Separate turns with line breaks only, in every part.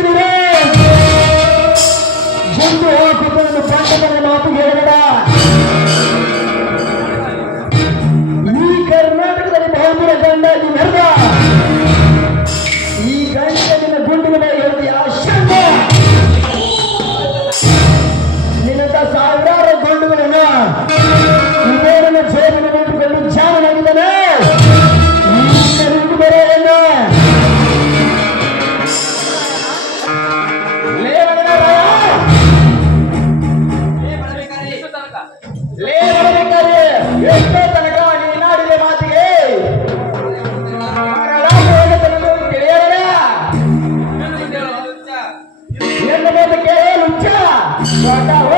ಹಾಕಿದ್ದೀರಿ ಗುಂಡು ಹಾಕುವುದನ್ನು ಬಂದ ಮಾತು ಹೇಳಿದ Yeah.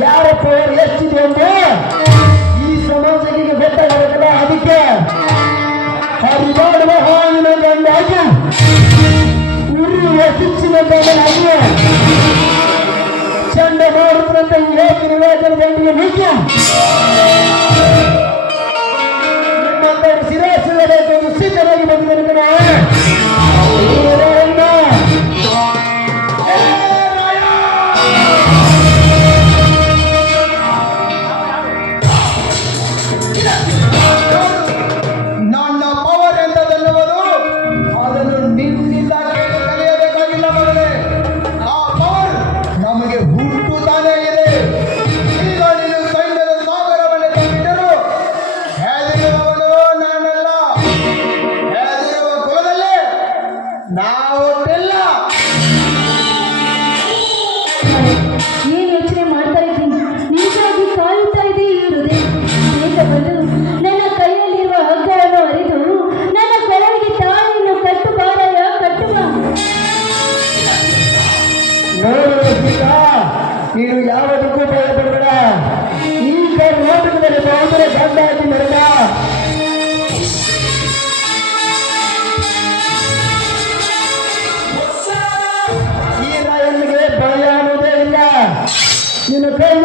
ಯಾವ ಪವರ್ ಎಷ್ಟಿದೆ ಎಂದು ಈ ಸಮಾಜಕ್ಕೆ ಗೊತ್ತಾಗಬೇಕಲ್ಲ ಅದಕ್ಕೆ ಹರಿದಾಡುವ ಹಾವಿನ ಗಂಡಾಗಿ ಉರಿಯುವ ಹೆಚ್ಚಿನ ಗಂಡನಾಗಿ ಚಂಡಮಾರುತನಂತೆ ಈ ಹೇಗೆ ನಿರಾಜನ ಗಂಡಿಗೆ ಮುಖ್ಯ ಆಗೋದಿಲ್ಲ
ನೀನು ಯೋಚನೆ ಮಾಡ್ತಾ ಇದ್ದೀನಿ ನಿಜವಾಗಿ ಇದೆ ಈ ಹೃದಯ. ಬೇಗ ನನ್ನ ಕೈಯಲ್ಲಿರುವ ಹಗ್ಗವನ್ನು ನನ್ನ ಕೊರಳಿಗೆ ತಾಯಿಯನ್ನು ಕಟ್ಟು ಬಾರಯ್ಯ ಬಾ.
ನೋಡು ನೀನು ಯಾವದಕ್ಕೂ ಭಯಪಡಬೇಡ. ಈಗ ನೋಟದಲ್ಲಿ ಬಹುದೂರ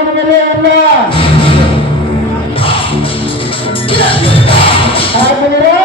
ಅಲ್ಲ ಅಗ್ನಿರಾಜ್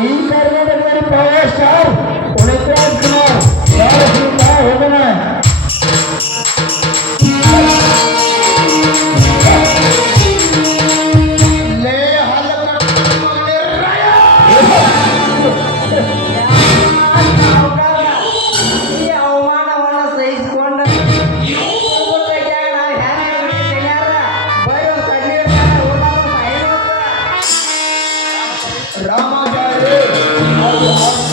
ಈ ಕರ್ನಾಟಕದಲ್ಲಿ ಪವರ್ ಸ್ಟಾರ್ যায়